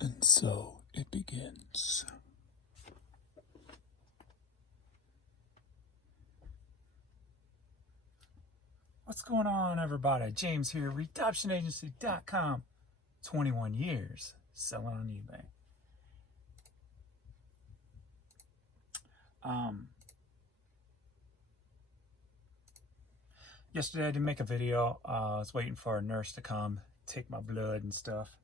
And so it begins. What's going on, everybody? James here, RedemptionAgency.com. 21 years selling on eBay. Yesterday I didn't make a video. I was waiting for a nurse to come take my blood and stuff.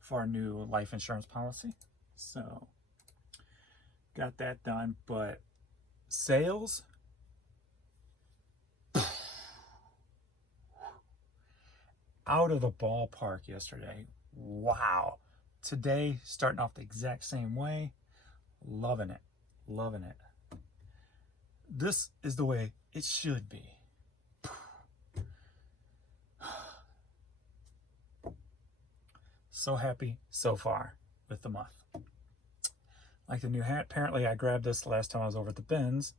For a new life insurance policy. So, got that done. But sales, out of the ballpark yesterday. Wow. Today, starting off the exact same way. Loving it. Loving it. This is the way it should be. So happy so far with the month. Like the new hat. Apparently I grabbed this last time I was over at the bins.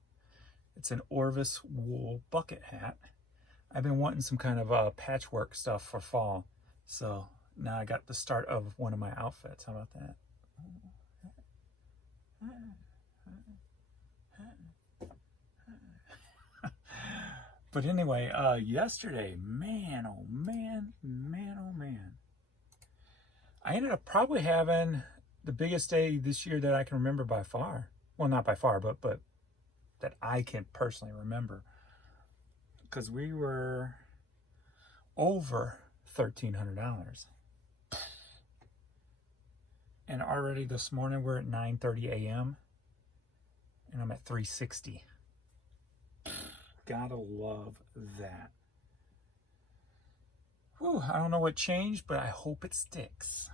It's an Orvis wool bucket hat. I've been wanting some kind of patchwork stuff for fall. So now I got the start of one of my outfits. How about that? But anyway, yesterday, man, oh man, I ended up probably having the biggest day this year that I can remember by far. Well, not by far, but that I can personally remember. Because we were over $1,300. And already this morning we're at 9:30 a.m. and I'm at 360. Gotta love that. Whew, I don't know what changed, but I hope it sticks.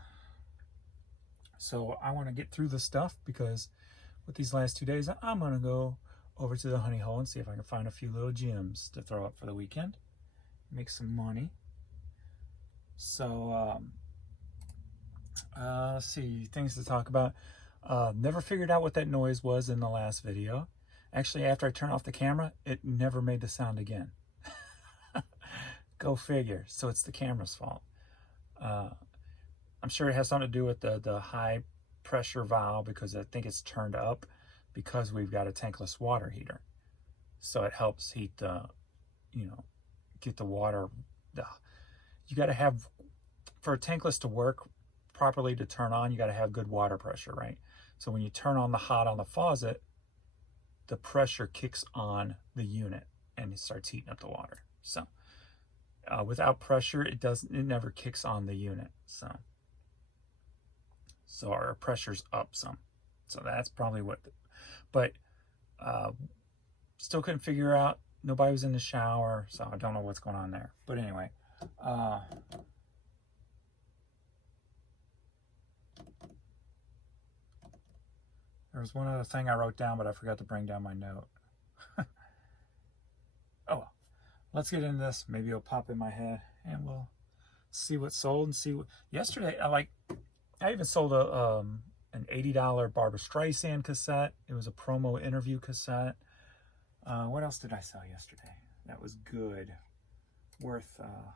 So I want to get through the stuff because with these last 2 days, I'm going to go over to the honey hole and see if I can find a few little gems to throw up for the weekend. Make some money. So, let's see, things to talk about. Never figured out what that noise was in the last video. Actually, after I turned off the camera, it never made the sound again. Go figure. So it's the camera's fault. I'm sure it has something to do with the high pressure valve, because I think it's turned up because we've got a tankless water heater. So it helps heat the, get the water. You got to have, for a tankless to work properly, to turn on, you got to have good water pressure, right? So when you turn on the hot on the faucet, the pressure kicks on the unit and it starts heating up the water. So without pressure, it never kicks on the unit. So our pressure's up some. So that's probably what, but still couldn't figure out. Nobody was in the shower, so I don't know what's going on there. But anyway, there was one other thing I wrote down, but I forgot to bring down my note. Oh well. Let's get into this. Maybe it'll pop in my head and we'll see what sold and see what. Yesterday, I even sold an $80 Barbra Streisand cassette. It was a promo interview cassette. What else did I sell yesterday? That was good. Worth a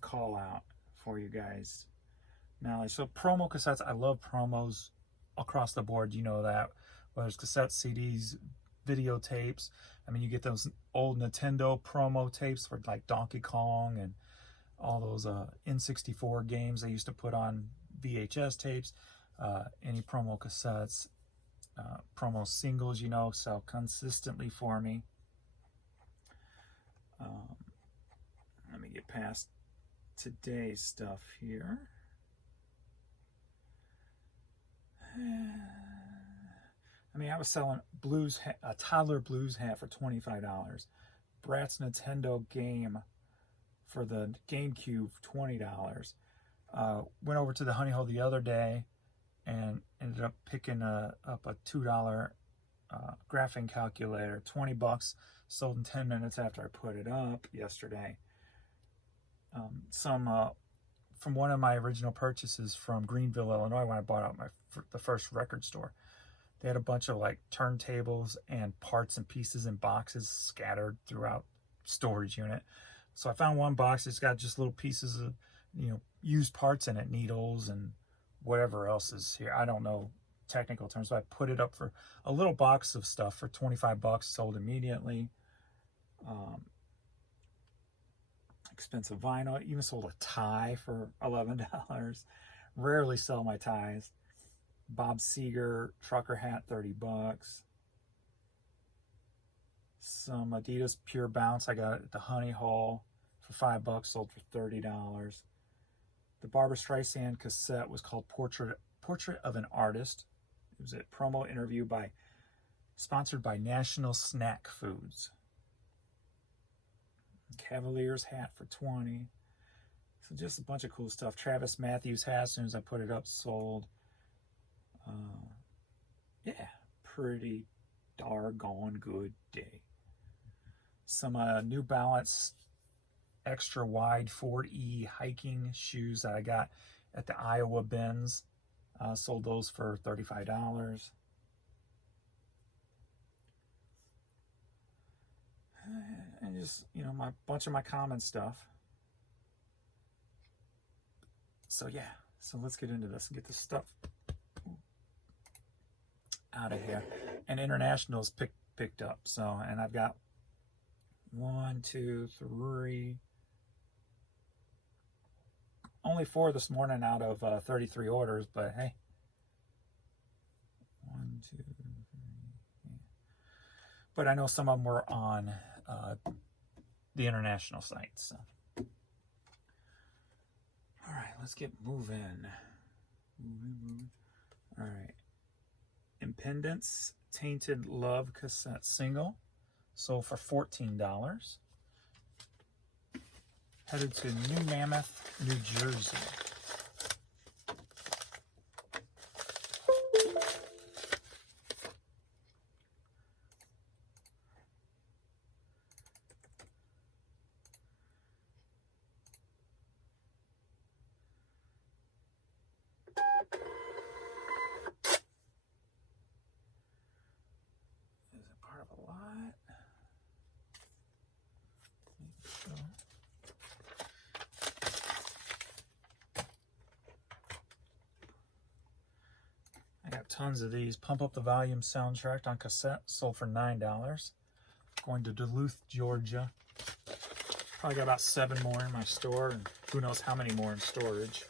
call out for you guys. Now, so promo cassettes, I love promos across the board. You know that. Whether it's cassettes, CDs, videotapes. I mean, you get those old Nintendo promo tapes for like Donkey Kong and all those N64 games they used to put on VHS tapes. Any promo cassettes, promo singles, sell consistently for me. Let me get past today's stuff here. I mean, I was selling a toddler blues hat for $25. Bratz Nintendo game for the GameCube, $20. Went over to the honey hole the other day and ended up picking up a $2 graphing calculator, $20. Sold in 10 minutes after I put it up yesterday. From one of my original purchases from Greenville, Illinois, when I bought out the first record store. They had a bunch of like turntables and parts and pieces and boxes scattered throughout storage unit. So I found one box that's got just little pieces of, used parts in it, needles and whatever else is here. I don't know technical terms, so I put it up for a little box of stuff for 25 bucks, sold immediately. Expensive vinyl. Even sold a tie for $11. Rarely sell my ties. Bob Seger trucker hat, 30 bucks. Some Adidas Pure Bounce I got at the Honey Hole for 5 bucks, sold for $30. The Barbra Streisand cassette was called Portrait of an Artist. It was a promo interview sponsored by National Snack Foods. Cavaliers hat for 20. So just a bunch of cool stuff. Travis Matthews hat, as soon as I put it up, sold. Yeah, pretty doggone good day. Some New Balance extra wide 4E hiking shoes that I got at the Iowa Bins. Sold those for $35. And just, my bunch of my common stuff. So yeah, so let's get into this and get this stuff out of here. And International's picked up. So, and I've got 1, 2, 3, only 4 this morning out of 33 orders, but hey. 1, 2, 3. But I know some of them were on the International site. So, all right, let's get moving. All right, Impedance Tainted Love cassette single, sold for $14. Headed to New Mammoth, New Jersey. Is it part of a lot? I got tons of these. Pump Up the Volume soundtrack on cassette, sold for $9. Going to Duluth, Georgia. Probably got about 7 more in my store, and who knows how many more in storage.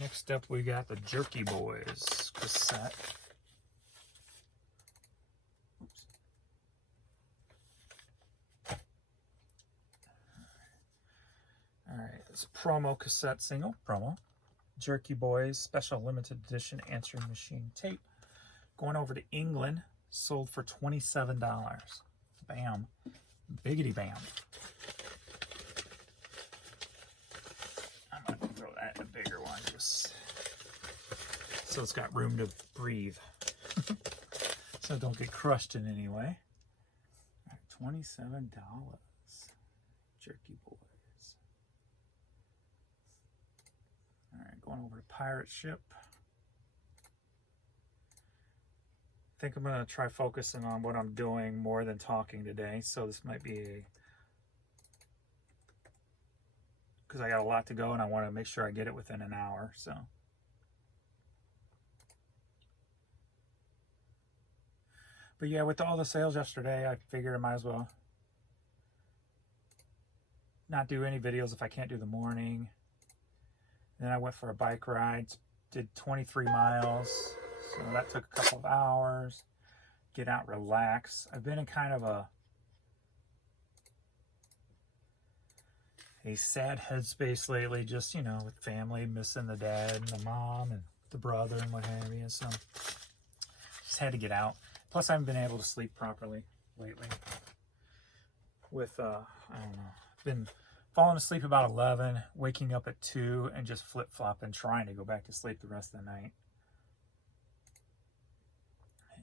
Next up, we got the Jerky Boys cassette. Oops. All right, it's a promo cassette single. Promo. Jerky Boys special limited edition answering machine tape. Going over to England, sold for $27. Bam. Biggity bam. I'm going to throw that in a bigger one just so it's got room to breathe. So it don't get crushed in any way. All right, $27. Jerky Boys. All right, going over to Pirate Ship. I think I'm going to try focusing on what I'm doing more than talking today. So this might be because I got a lot to go and I want to make sure I get it within an hour. So, but yeah, with all the sales yesterday, I figured I might as well not do any videos if I can't do the morning. Then I went for a bike ride, did 23 miles. So that took a couple of hours. Get out, relax. I've been in kind of a sad headspace lately, just, with family, missing the dad and the mom and the brother and what have you. So just had to get out. Plus I haven't been able to sleep properly lately. With, I don't know, been falling asleep about 11, waking up at 2 and just flip-flopping, trying to go back to sleep the rest of the night.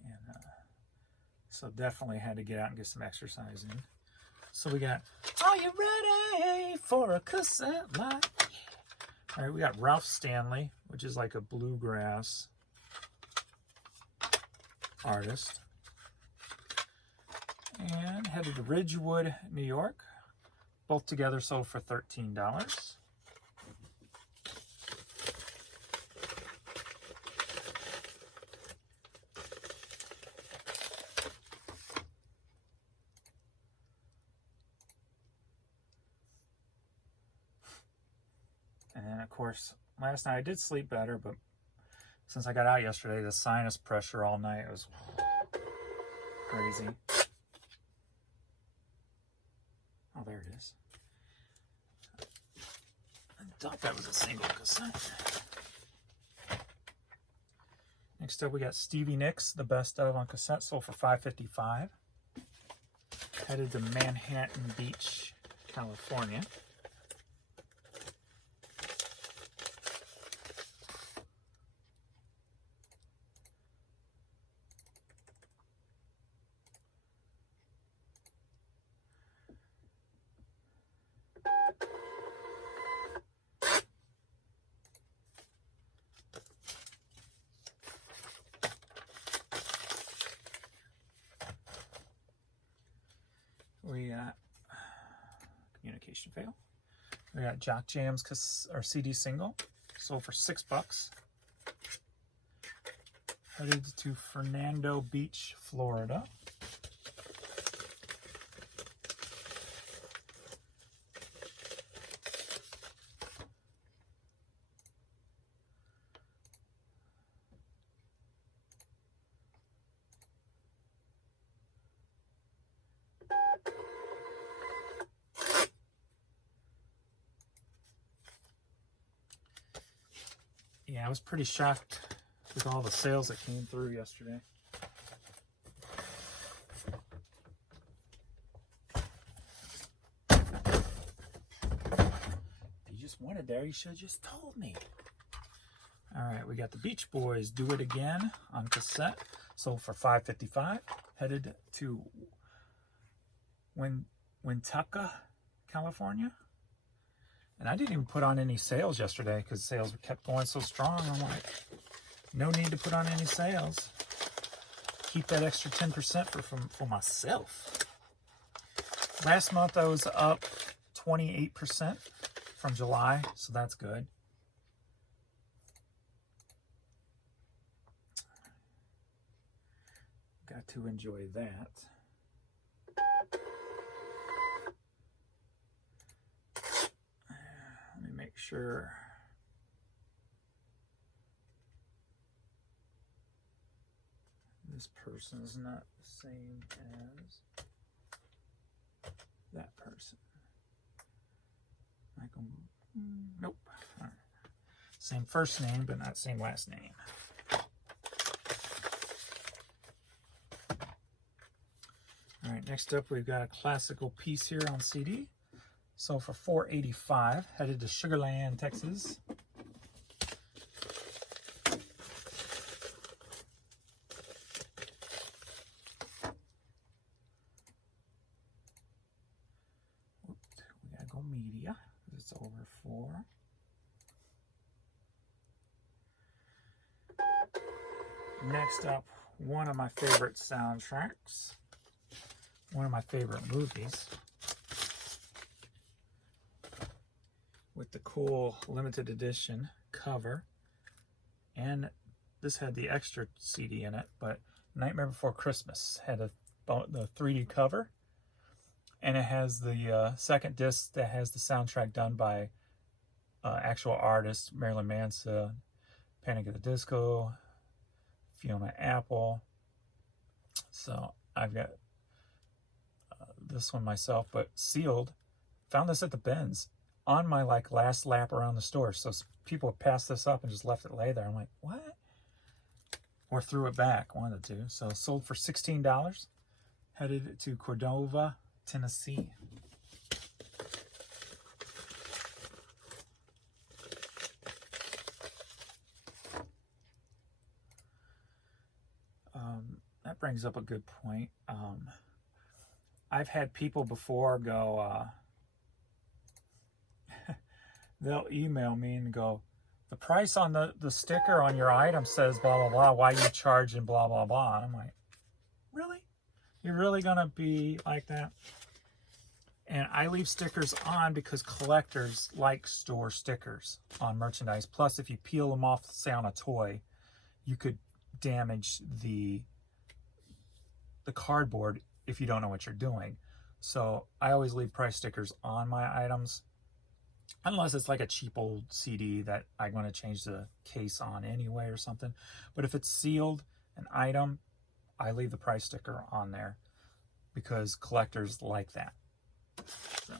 And So definitely had to get out and get some exercise in. So we got, are you ready for a cassette live? All right, we got Ralph Stanley, which is like a bluegrass artist. And headed to Ridgewood, New York. Both together sold for $13. And then, of course, last night I did sleep better, but since I got out yesterday, the sinus pressure all night was crazy. Oh, there it is. I thought that was a single cassette. Next up, we got Stevie Nicks, the best of on cassette, sold for $5.55. Headed to Manhattan Beach, California. We got communication fail. We got Jock Jam's CD single, sold for $6. Headed to Fernando Beach, Florida. Yeah, I was pretty shocked with all the sales that came through yesterday. If you just wanted there, you should have just told me. All right, we got the Beach Boys, Do It Again on cassette, sold for $5.55. Headed to Winnetka, California. And I didn't even put on any sales yesterday because sales kept going so strong. I'm like, no need to put on any sales. Keep that extra 10% for myself. Last month I was up 28% from July, so that's good. Got to enjoy that. Let me make sure. This person is not the same as that person. Michael, nope. All right. Same first name, but not same last name. All right, next up we've got a classical piece here on CD. Sold for $4.85. Headed to Sugar Land, Texas. We gotta go media. It's over 4. Next up, one of my favorite soundtracks. One of my favorite movies. With the cool limited edition cover. And this had the extra CD in it, but Nightmare Before Christmas had the 3D cover. And it has the second disc that has the soundtrack done by actual artists, Marilyn Manson, Panic at the Disco, Fiona Apple. So I've got this one myself, but sealed. Found this at the bins on my last lap around the store. So people have passed this up and just left it lay there. I'm like, what? Or threw it back, one of the two. So sold for $16. Headed to Cordova, Tennessee. That brings brings up a good point. I've had people before go, they'll email me and go, the price on the sticker on your item says blah, blah, blah. Why you charging blah, blah, blah? And I'm like, really? You're really going to be like that? And I leave stickers on because collectors like store stickers on merchandise. Plus, if you peel them off, say on a toy, you could damage the cardboard if you don't know what you're doing. So I always leave price stickers on my items, unless it's like a cheap old CD that I'm going to change the case on anyway or something. But if it's sealed, an item, I leave the price sticker on there because collectors like that. So.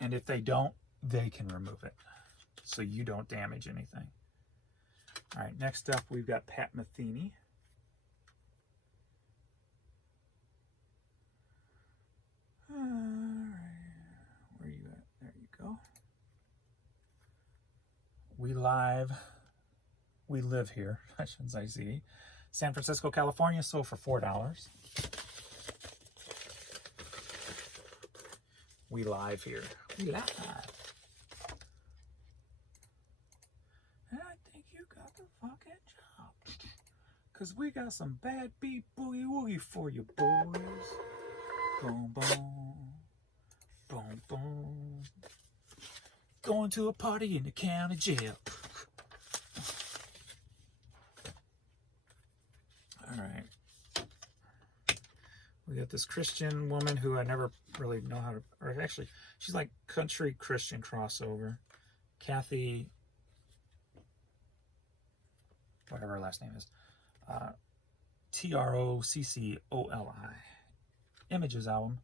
And if they don't, they can remove it so you don't damage anything. All right, next up we've got Pat Metheny. All right, where are you at? There you go. We live here, I shouldn't say see. San Francisco, California, sold for $4. We live here. We live. And I think you got the fucking job. Because we got some bad beat boogie woogie for you, boys. Boom, boom. Boom, boom. Going to a party in the county jail. All right. We got this Christian woman who I never really know how to, or actually, she's like country Christian crossover. Kathy, whatever her last name is. Troccoli. Images album.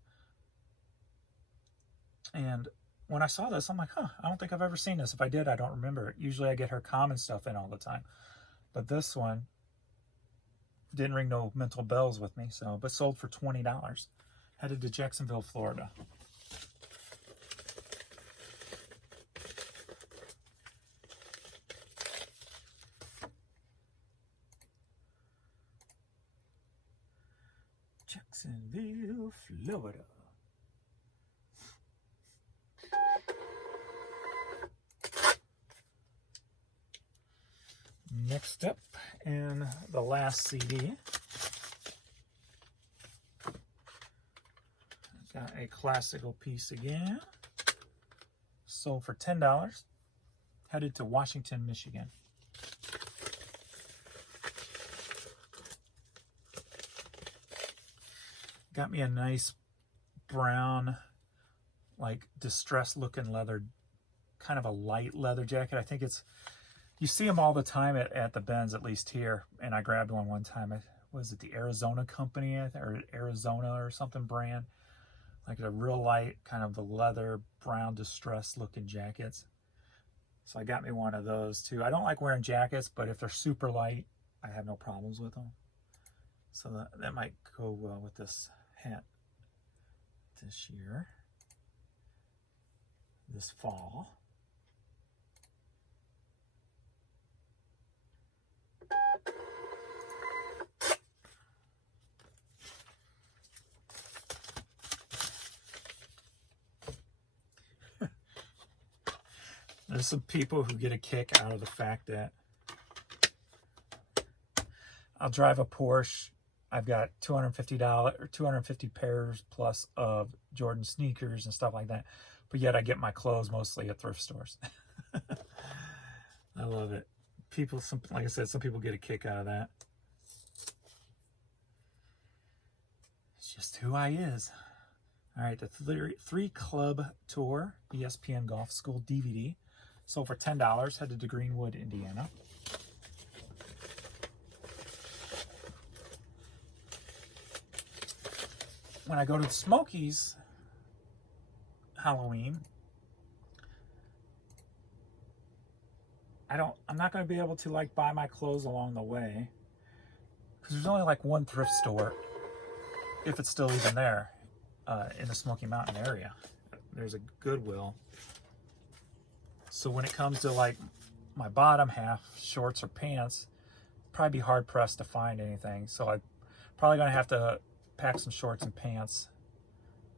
And when I saw this, I'm like, I don't think I've ever seen this. If I did, I don't remember it. Usually I get her common stuff in all the time. But this one didn't ring no mental bells with me, but sold for $20. Headed to Jacksonville, Florida. Jacksonville, Florida. Next up, in the last CD, got a classical piece again. Sold for $10. Headed to Washington, Michigan. Got me a nice brown, like distressed looking leather, kind of a light leather jacket. I think it's, you see them all the time at the Benz, at least here. And I grabbed one time. Was it the Arizona company or Arizona or something brand? Like a real light, kind of the leather, brown, distressed looking jackets. So I got me one of those too. I don't like wearing jackets, but if they're super light, I have no problems with them. So that might go well with this hat this year, this fall. There's some people who get a kick out of the fact that I'll drive a Porsche. I've got $250 or 250 pairs plus of Jordan sneakers and stuff like that. But yet I get my clothes mostly at thrift stores. I love it. People, like I said, some people get a kick out of that. It's just who I is. All right, the three Club Tour ESPN Golf School DVD. Sold for $10, headed to Greenwood, Indiana. When I go to the Smokies Halloween, I'm not going to be able to like buy my clothes along the way because there's only like one thrift store, if it's still even there, in the Smoky Mountain area. There's a Goodwill. So when it comes to like my bottom half, shorts or pants, probably be hard pressed to find anything. So I'm probably going to have to pack some shorts and pants.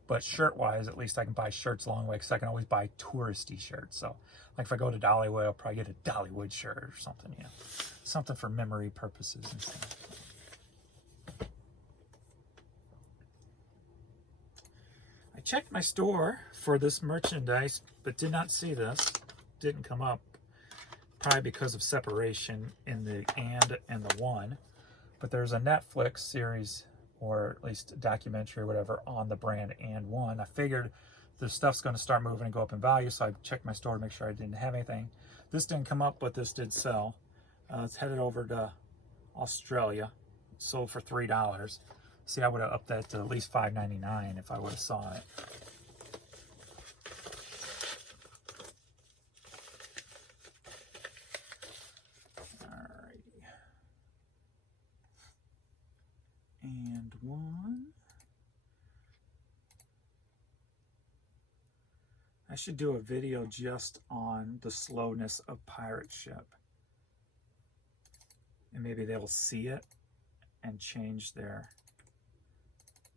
But shirt-wise, at least I can buy shirts along the way because I can always buy touristy shirts. So, like if I go to Dollywood, I'll probably get a Dollywood shirt or something, you know, something for memory purposes and stuff. I checked my store for this merchandise, but did not see this. Didn't come up, probably because of separation in the and the one. But there's a Netflix series, or at least a documentary or whatever, on the brand and one. I figured the stuff's going to start moving and go up in value, so I checked my store to make sure I didn't have anything. This didn't come up, but this did sell. It's headed over to Australia. It sold for $3. See, I would have upped that to at least $5.99 if I would have saw it. Alrighty. And one. I should do a video just on the slowness of Pirate Ship. And maybe they'll see it and change their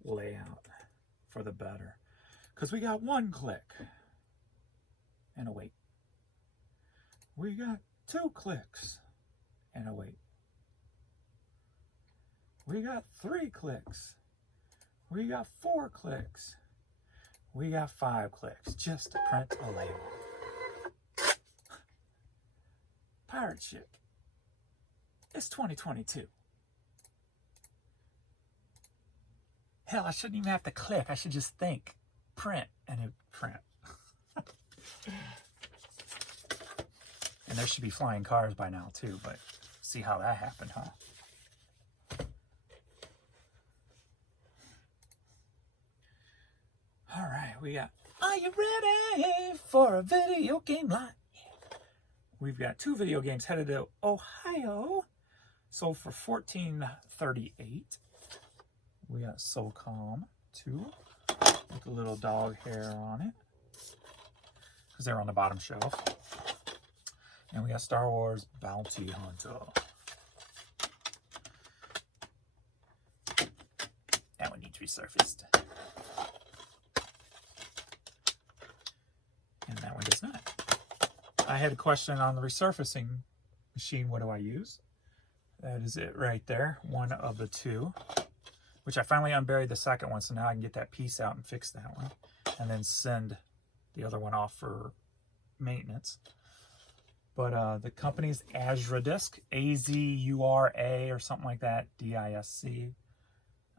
layout for the better. Because we got one click and a wait. We got 2 clicks and a wait. We got 3 clicks. We got 4 clicks. We got 5 clicks just to print a label. Pirate Ship. It's 2022. Hell, I shouldn't even have to click. I should just think, print, and it print. And there should be flying cars by now too, but see how that happened, huh? All right, we got, are you ready for a video game line? Yeah. We've got 2 video games headed to Ohio. Sold for $14.38. We got SOCOM 2 with a little dog hair on it because they're on the bottom shelf. And we got Star Wars Bounty Hunter. That one needs resurfaced. And that one does not. I had a question on the resurfacing machine. What do I use? That is it right there. One of the 2. Which I finally unburied the second one, so now I can get that piece out and fix that one. And then send the other one off for maintenance. But the company's Azuradisk, A-Z-U-R-A or something like that, D-I-S-C.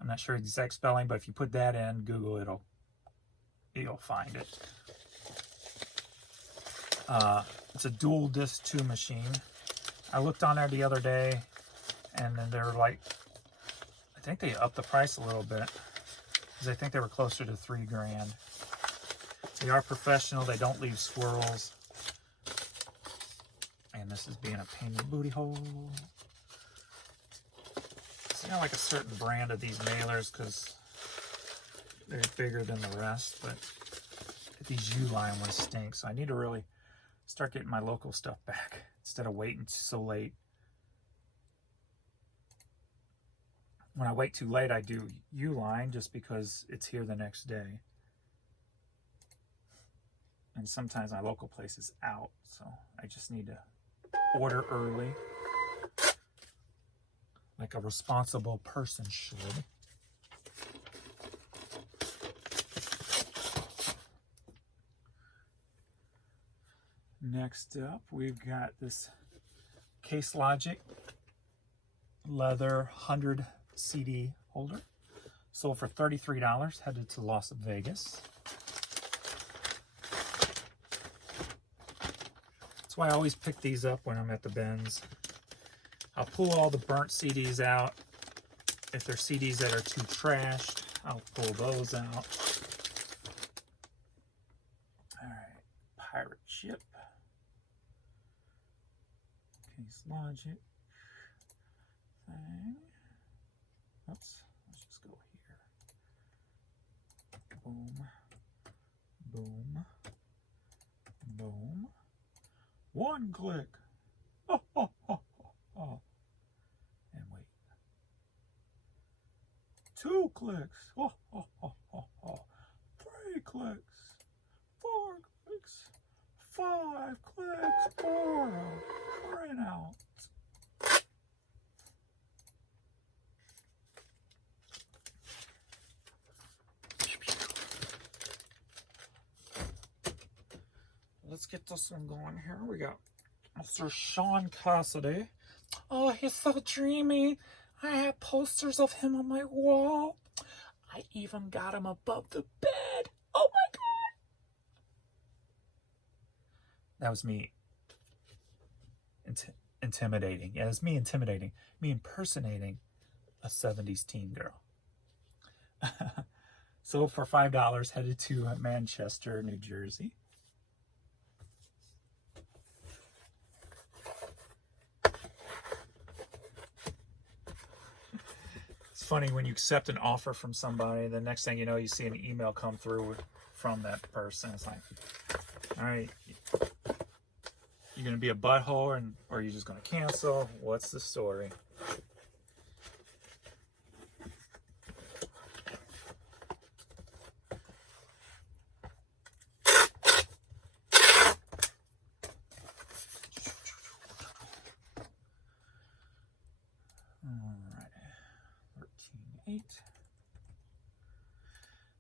I'm not sure the exact spelling, but if you put that in Google, you'll find it. It's a dual disc 2 machine. I looked on there the other day, and then they were like, I think they upped the price a little bit because I think they were closer to $3 grand. They are professional. They don't leave swirls. And this is being a pain in the booty hole. It's not like a certain brand of these mailers because they're bigger than the rest, but these Uline ones stink. So I need to really start getting my local stuff back instead of waiting so late. When I wait too late, I do Uline just because it's here the next day. And sometimes my local place is out, so I just need to order early, like a responsible person should. Next up, we've got this Case Logic leather 100 CD holder. Sold for $33, headed to Las Vegas. That's why I always pick these up when I'm at the bins. I'll pull all the burnt CDs out. If there's CDs that are too trashed, I'll pull those out. Alright, Pirate Ship. Case Logic. Thing. Oops, let's just go here. Boom. Boom. Boom. 1 click. Oh, oh, oh, oh. 2 clicks. 3 clicks. 4 clicks. 5 clicks for a printout. Let's get this one going here. We got Mr. Sean Cassidy. Oh, he's so dreamy. I have posters of him on my wall. I even got him above the bed. Oh my God. That was me intimidating. Yeah, it was me intimidating. Me impersonating a 70s teen girl. So for $5, headed to Manchester, New Jersey. It's funny when you accept an offer from somebody, the next thing you know, you see an email come through from that person. It's like, all right, you're going to be a butthole, or are you just going to cancel? What's the story?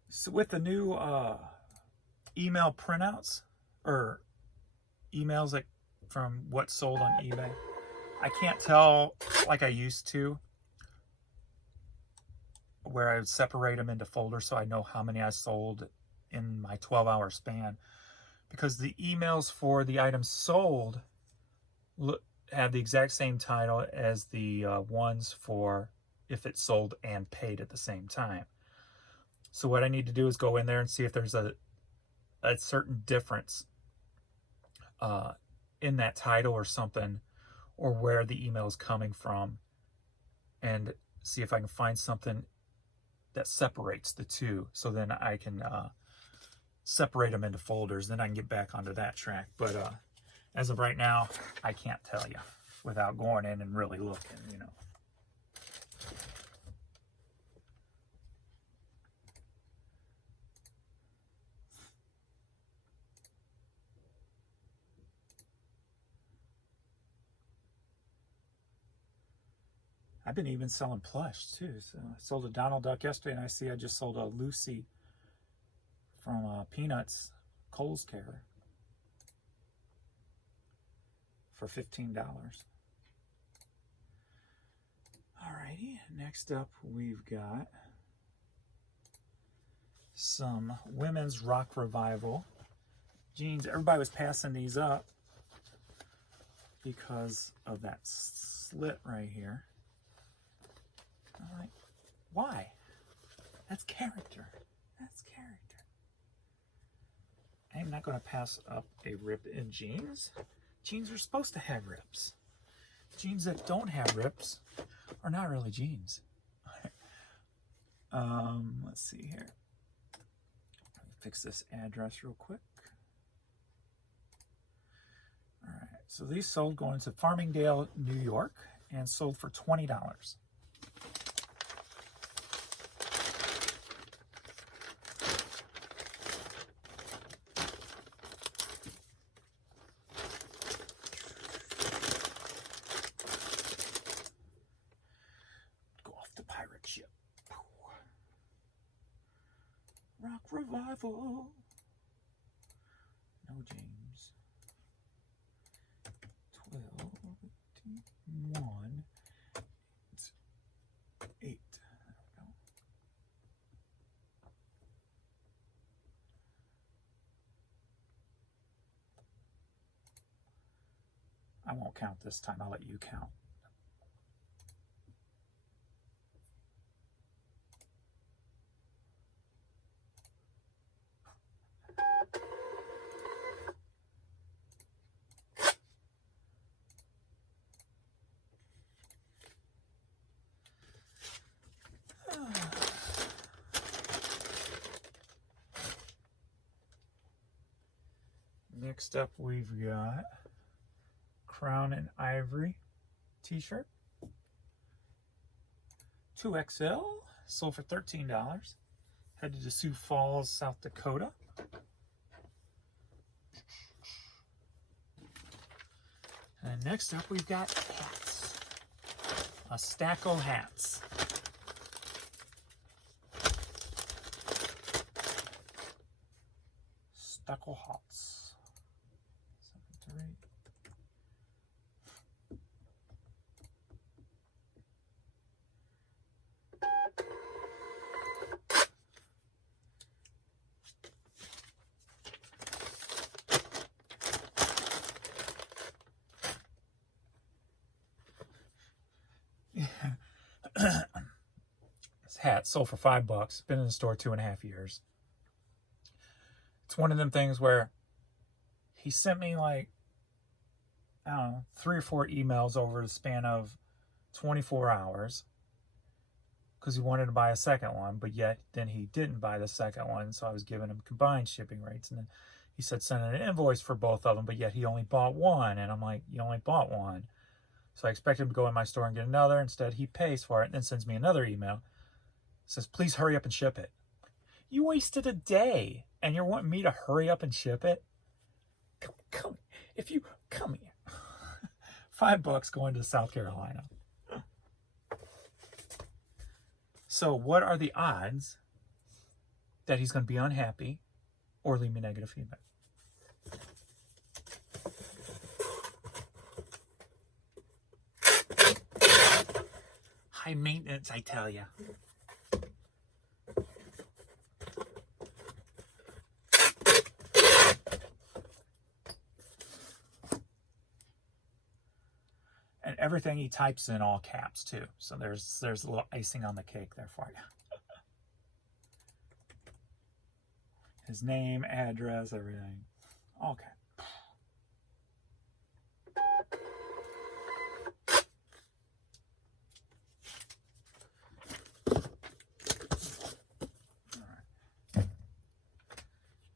So with the new email printouts, or emails like from what's sold on eBay, I can't tell like I used to, where I would separate them into folders so I know how many I sold in my 12-hour span, because the emails for the items sold have the exact same title as the ones for if it's sold and paid at the same time. So what I need to do is go in there and see if there's a certain difference in that title or something, or where the email is coming from, and see if I can find something that separates the two, so then I can separate them into folders. Then I can get back onto that track. But as of right now, I can't tell you without going in and really looking, you know. I've been even selling plush too. So I sold a Donald Duck yesterday, and I see I just sold a Lucy from Peanuts Kohl's Care for $15. Alrighty, next up we've got some women's rock revival jeans. Everybody was passing these up because of that slit right here. I'm like, why? That's character. That's character. I'm not going to pass up a rip in jeans. Jeans are supposed to have rips. Jeans that don't have rips are not really jeans. Let's see here. Let me fix this address real quick. All right, so these sold going to Farmingdale, New York, and sold for $20. Ship. Rock revival. No James. 12, 1, 8. There we go. I won't count this time. I'll let you count. Next up, we've got Crown and Ivory t-shirt, 2XL. sold for $13. Headed to Sioux Falls, South Dakota. And next up, we've got hats. A stack of hats. Stucco hats. 7-3. This hat sold for $5. Been in the store 2.5 years. It's one of them things where he sent me like, I don't know, 3 or 4 emails over the span of 24 hours because he wanted to buy a second one, but yet then he didn't buy the second one, so I was giving him combined shipping rates. And then he said send an invoice for both of them, but yet he only bought one. And I'm like, you only bought one. So I expected him to go in my store and get another. Instead, he pays for it and then sends me another email. Says, please hurry up and ship it. You wasted a day and you're wanting me to hurry up and ship it? Come here. $5 going to South Carolina. So what are the odds that he's going to be unhappy or leave me negative feedback? High maintenance, I tell you. And everything he types in all caps too. So there's a little icing on the cake there for you. His name, address, everything. Okay.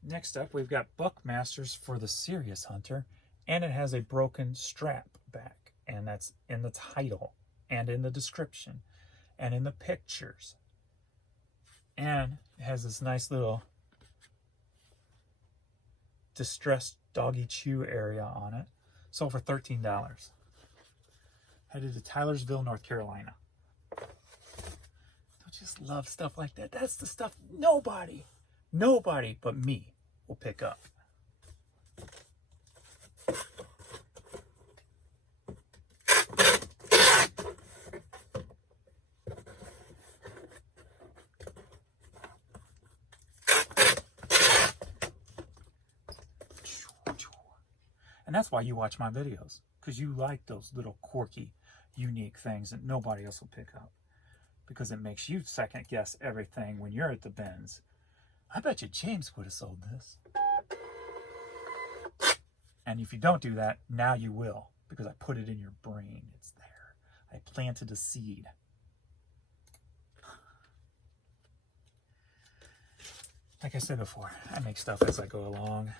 Next up, we've got Buckmasters for the Serious Hunter, and it has a broken strap back, and that's in the title, and in the description, and in the pictures. And it has this nice little distressed doggy chew area on it. Sold for $13. Headed to Tylersville, North Carolina. I just love stuff like that. That's the stuff nobody but me will pick up. And that's why you watch my videos, because you like those little quirky, unique things that nobody else will pick up, because it makes you second guess everything when you're at the bins. I bet you James would have sold this. And if you don't do that, now you will, because I put it in your brain. It's there. I planted a seed. Like I said before, I make stuff as I go along.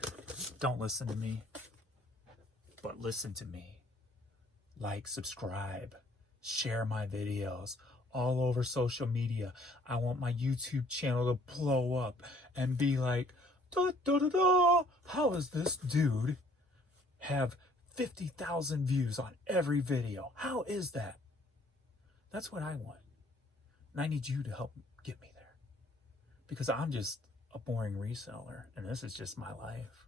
Don't listen to me, but listen to me. Like, subscribe, share my videos all over social media. I want my YouTube channel to blow up and be like, da, da, da, da. How does this dude have 50,000 views on every video? How is that? That's what I want. And I need you to help get me there, because I'm just a boring reseller and this is just my life.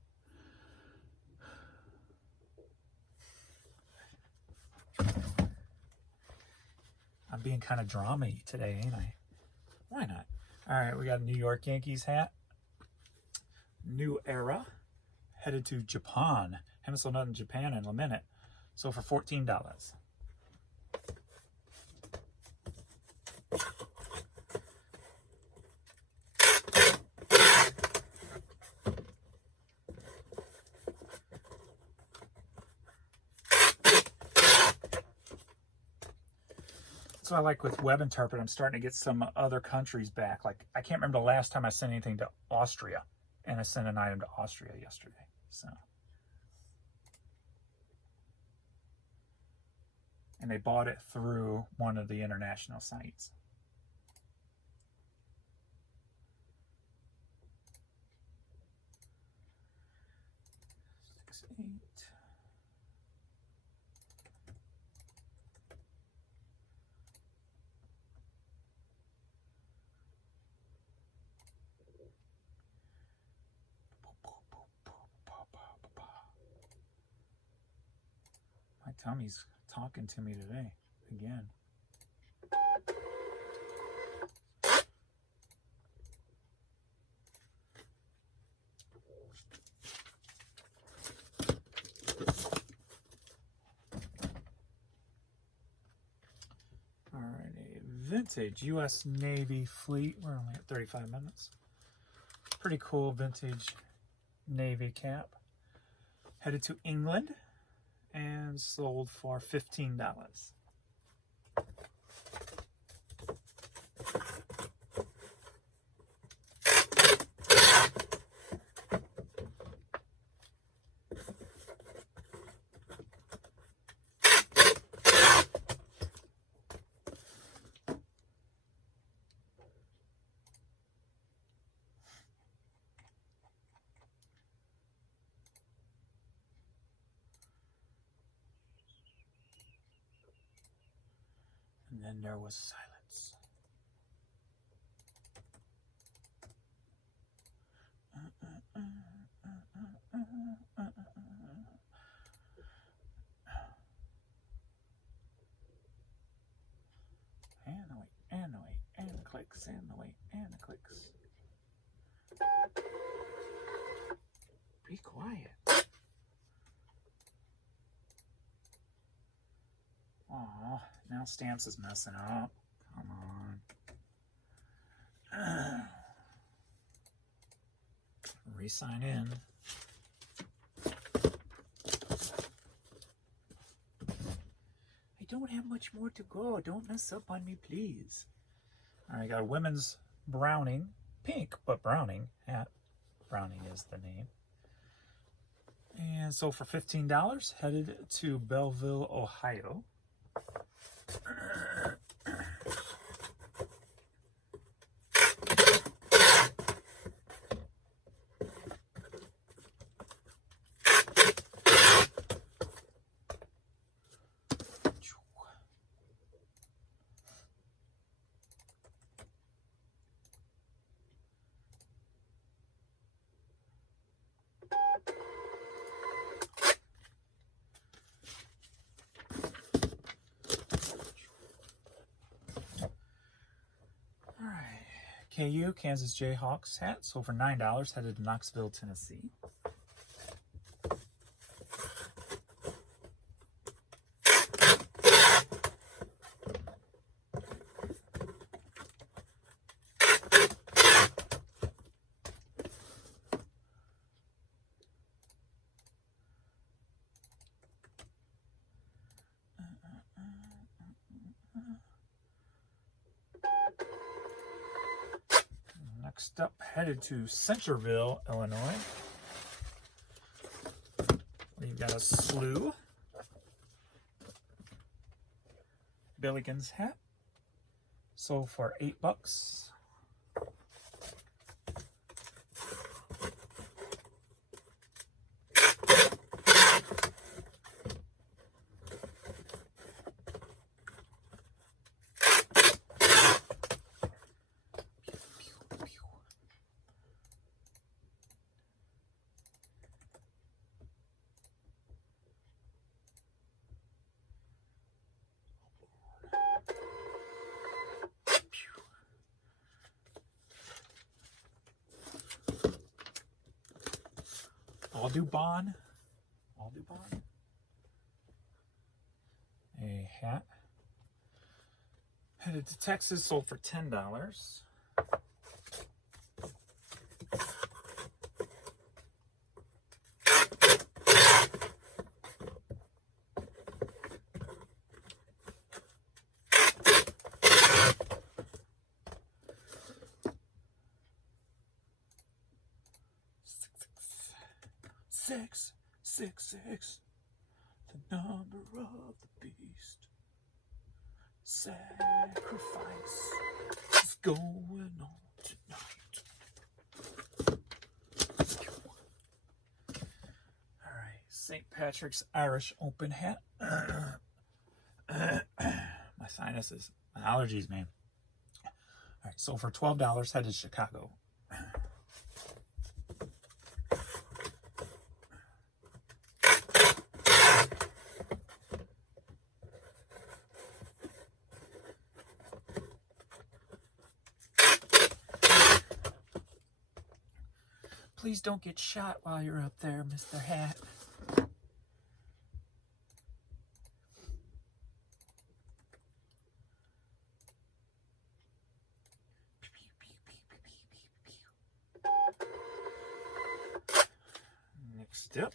I'm being kind of drama-y today, ain't I? Why not? All right, we got a New York Yankees hat. New Era. Headed to Japan. Haven't sold nothing in Japan in a minute. So for $14. So I like with WebInterpret, I'm starting to get some other countries back. Like, I can't remember the last time I sent anything to Austria, and I sent an item to Austria yesterday. So, and they bought it through one of the international sites. 8. My tummy's talking to me today again. Alrighty, vintage U.S. Navy fleet. We're only at 35 minutes. Pretty cool vintage Navy cap. Headed to England and sold for $15. And then there was silence. And the wait, and the wait, and the clicks, and the wait, and the clicks. Be quiet. Aw, now Stamps is messing up. Come on. Re-sign in. I don't have much more to go. Don't mess up on me, please. Alright, got a women's Browning. Pink, but Browning hat. Browning is the name. And so for $15, headed to Belleville, Ohio. KU, Kansas Jayhawks hat, sold for $9, headed to Knoxville, Tennessee. Next up, headed to Centerville, Illinois. We've got a slew. Billigins hat. Sold for $8. Audubon. A hat. Headed to Texas, sold for $10. 666, the number of the beast. Sacrifice is going on tonight. Alright, Patrick's Irish Open hat. My sinuses, my allergies, man. All right, so for $12, head to Chicago. Please don't get shot while you're up there, Mr. Hat. Next up,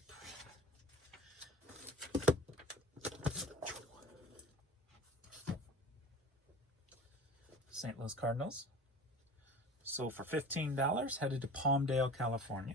St. Louis Cardinals. So for $15, headed to Palmdale, California.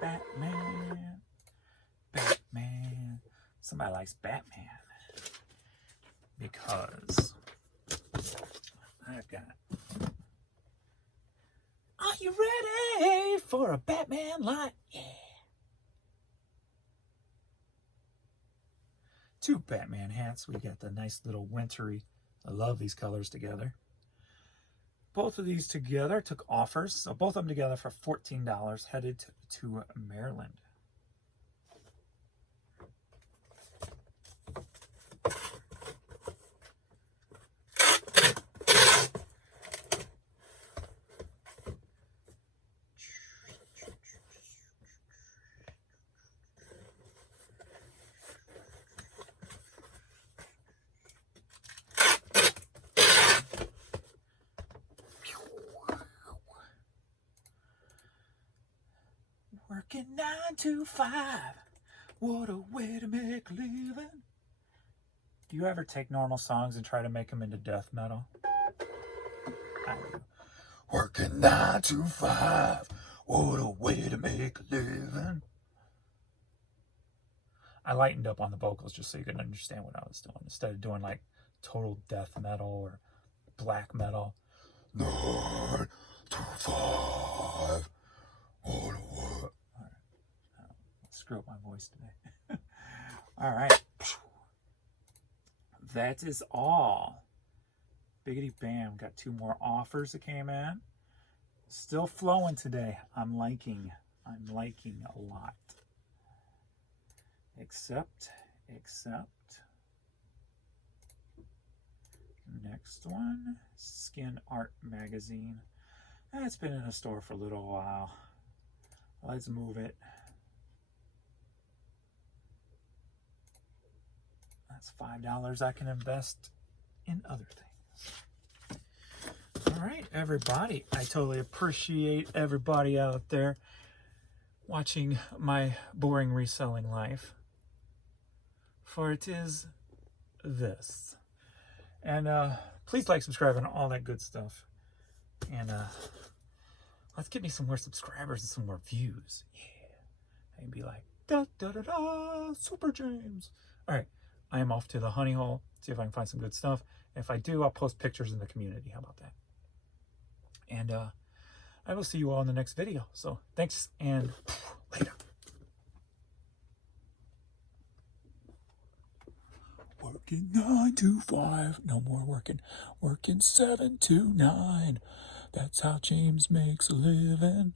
Batman. Batman. Somebody likes Batman. Because I've got... Are you ready for a Batman light? Yeah. 2 Batman hats. We got the nice little wintry. I love these colors together. Both of these together took offers, so both of them together for $14, headed to Maryland. Working 9 to 5, what a way to make a living. Do you ever take normal songs and try to make them into death metal? I do. Working 9 to 5, what a way to make a living. I lightened up on the vocals just so you could understand what I was doing. Instead of doing like total death metal or black metal. 9 to 5, what a way. Screw up my voice today. All right. That is all. Biggity bam. Got 2 more offers that came in. Still flowing today. I'm liking a lot. Except. Next one. Skin Art Magazine. It's been in the store for a little while. Let's move it. That's $5 I can invest in other things. All right, everybody. I totally appreciate everybody out there watching my boring reselling life. For it is this. And please like, subscribe, and all that good stuff. And let's get me some more subscribers and some more views. Yeah. And be like, da da da da, Super James. All right. I am off to the honey hole, see if I can find some good stuff. If I do, I'll post pictures in the community. How about that? And I will see you all in the next video. So thanks, and later. Working 9 to 5. No more working. Working 7 to 9. That's how James makes a living.